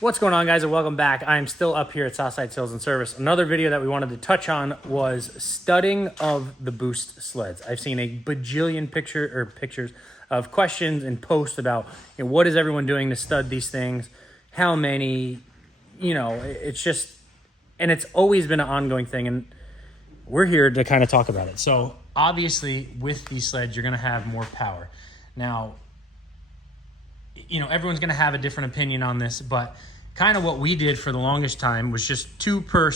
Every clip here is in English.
What's going on, guys, and welcome back. I'm still up here at Southside Sales and Service. Another video that we wanted to touch on was studding of the Boost sleds. I've seen a bajillion pictures of questions and posts about, you know, what is everyone doing to stud these things, how many, you know, it's just, and it's always been an ongoing thing, and we're here to kind of talk about it. So obviously with these sleds, you're going to have more power. Now, you know, everyone's going to have a different opinion on this, but kind of what we did for the longest time was just two per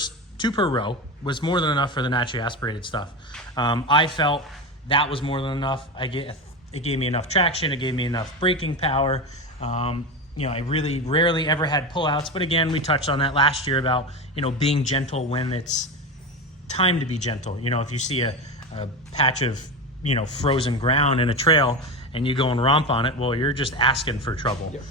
row was more than enough for the naturally aspirated stuff. I felt that was more than enough. It gave me enough traction. It gave me enough braking power. You know, I really rarely ever had pullouts, but again, we touched on that last year about, you know, being gentle when it's time to be gentle. You know, if you see a patch of, you know, frozen ground in a trail and you go and romp on it, well, you're just asking for trouble. Yep.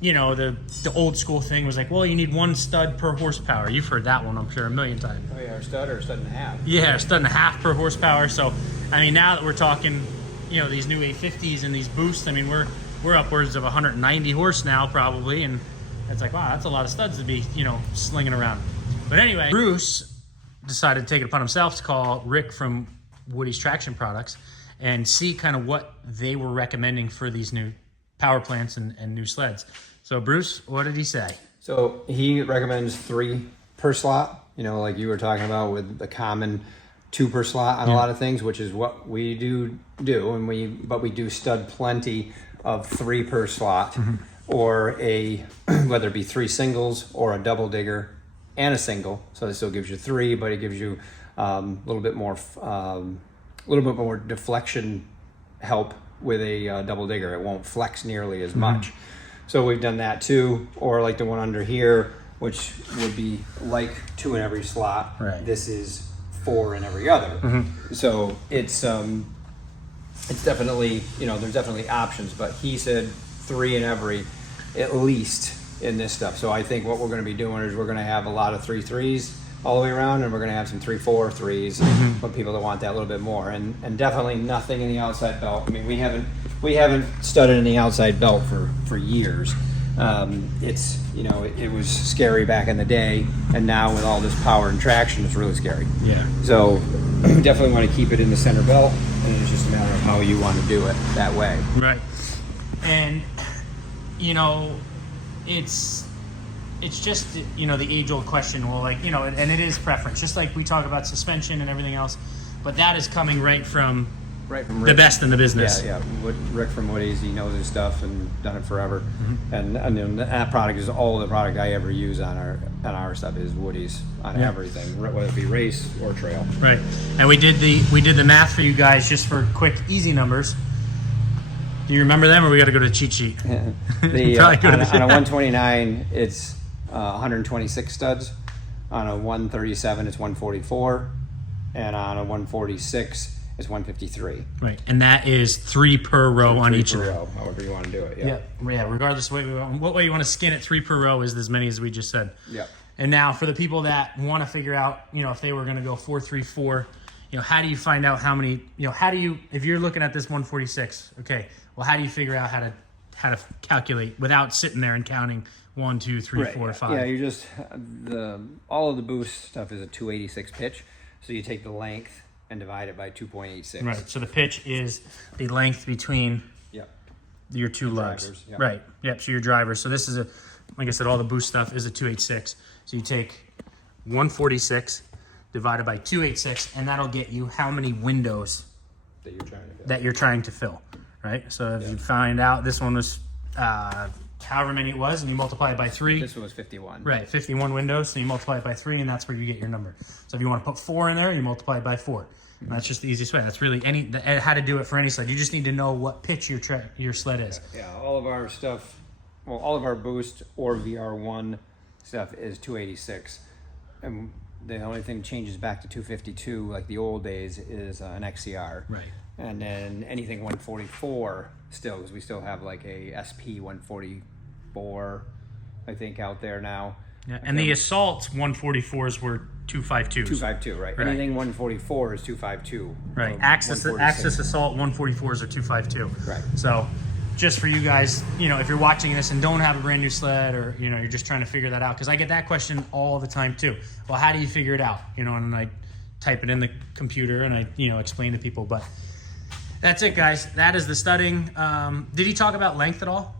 You know, the old school thing was like, well, you need one stud per horsepower. You've heard that one, I'm sure, a million times. Oh yeah, a stud or a stud and a half. Yeah, a stud and a half per horsepower. So, I mean, now that we're talking, you know, these new 850s and these boosts, I mean, we're upwards of 190 horse now probably, and it's like, wow, that's a lot of studs to be, you know, slinging around. But anyway, Bruce decided to take it upon himself to call Rick from Woody's Traction Products and see kind of what they were recommending for these new power plants and new sleds. So Bruce, what did he say? So he recommends 3 per slot, you know, like you were talking about with the common 2 per slot on a lot of things, which is what we do, and but we do stud plenty of 3 per slot, or whether it be 3 singles or a double digger and a single. So it still gives you 3, but it gives you a little bit more deflection help with a double digger. It won't flex nearly as much. So we've done that too, or like the one under here, which would be like 2 in every slot. Right. This is 4 in every other. So it's definitely, you know, there's definitely options, but he said 3 in every, at least in this stuff. So I think what we're going to be doing is we're going to have a lot of 3.3s all the way around, and we're going to have some 3.4 threes for people that want that a little bit more, and definitely nothing in the outside belt. I mean, we haven't studded in the outside belt for years. It's, you know, it was scary back in the day, and now with all this power and traction, it's really scary. Yeah. So we definitely want to keep it in the center belt, and it's just a matter of how you want to do it that way. Right. And, you know, it's just, you know, the age-old question, well, like, you know, and it is preference, just like we talk about suspension and everything else, but that is coming right from Rick. The best in the business. Yeah. Rick from Woody's, he knows his stuff and done it forever. And that product is all the product I ever use on our stuff is Woody's on everything, whether it be race or trail. Right. And we did the math for you guys just for quick, easy numbers. Do you remember them, or we got to go to the cheat sheet? On a 129, it's 126 studs. On a 137, it's 144, and on a 146, it's 153. Right, and that is 3 per row on each of them. However you want to do it. Yeah. Regardless of what way you want to skin it, 3 per row is as many as we just said. Yeah. And now for the people that want to figure out, you know, if they were going to go 4-3-4, you know, how do you find out how many? You know, if you're looking at this 146, okay, well, how do you figure out how to calculate without sitting there and counting 1, 2, 3, 4, 5? Yeah, you just all of the boost stuff is a 286 pitch, so you take the length and divide it by 2.86. Right. So the pitch is the length between your two lugs. Drivers, yep. Right. Yep. So your driver. So this is like I said, all the boost stuff is a 286. So you take 146 divided by 286, and that'll get you how many windows that you're trying to fill. Right. So if you find out this one was however many it was, and you multiply it by 3. This one was 51. Right, 51 windows, so you multiply it by 3, and that's where you get your number. So if you want to put 4 in there, you multiply it by 4. And that's just the easiest way. That's really how to do it for any sled. You just need to know what pitch your sled is. Yeah, all of our stuff, well, all of our boost or VR1 stuff is 286. And the only thing changes back to 252, like the old days, is an XCR. Right. And then anything 144 still, because we still have like a SP 144, I think, out there now. Yeah, and the Assault 144s were 252s. 252, right? Anything 144 is 252. Right. Axis Assault 144s are 252. Right. So just for you guys, you know, if you're watching this and don't have a brand new sled, or, you know, you're just trying to figure that out, because I get that question all the time too. Well, how do you figure it out? You know, and I type it in the computer and I, you know, explain to people. But that's it, guys. That is the studding. Did he talk about length at all?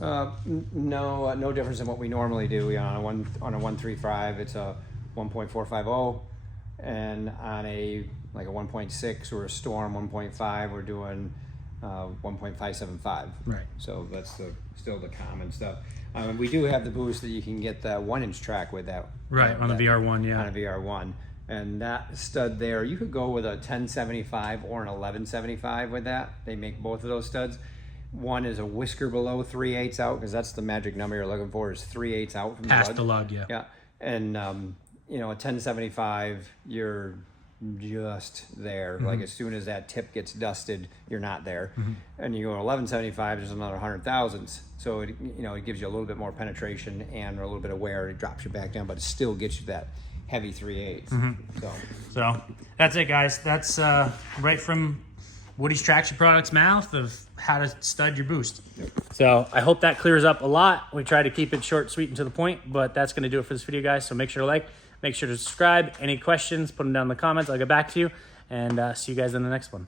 No, no difference in what we normally do. You know, on a 135, it's a 1.450, and on a 1.6 or a Storm 1.5, we're doing 1.575. Right. So that's still the common stuff. We do have the boost that you can get the 1-inch track with that. Right, on the VR1, yeah. On a VR1. And that stud there, you could go with a 1075 or an 1175 with that. They make both of those studs. One is a whisker below 3/8 out, because that's the magic number you're looking for, is 3/8 out from Past the lug, yeah. Yeah. And, you know, a 1075, you're just there. Like as soon as that tip gets dusted, you're not there. And you go to 1175, there's another 100 thousandths. So, it, you know, it gives you a little bit more penetration and a little bit of wear. It drops you back down, but it still gets you that heavy 3/8. So that's it, guys. That's right from Woody's Traction Products mouth of how to stud your boost. So I hope that clears up a lot. We try to keep it short, sweet, and to the point, but that's going to do it for this video, guys. So make sure to like, make sure to subscribe. Any questions, put them down in the comments. I'll get back to you, and see you guys in the next one.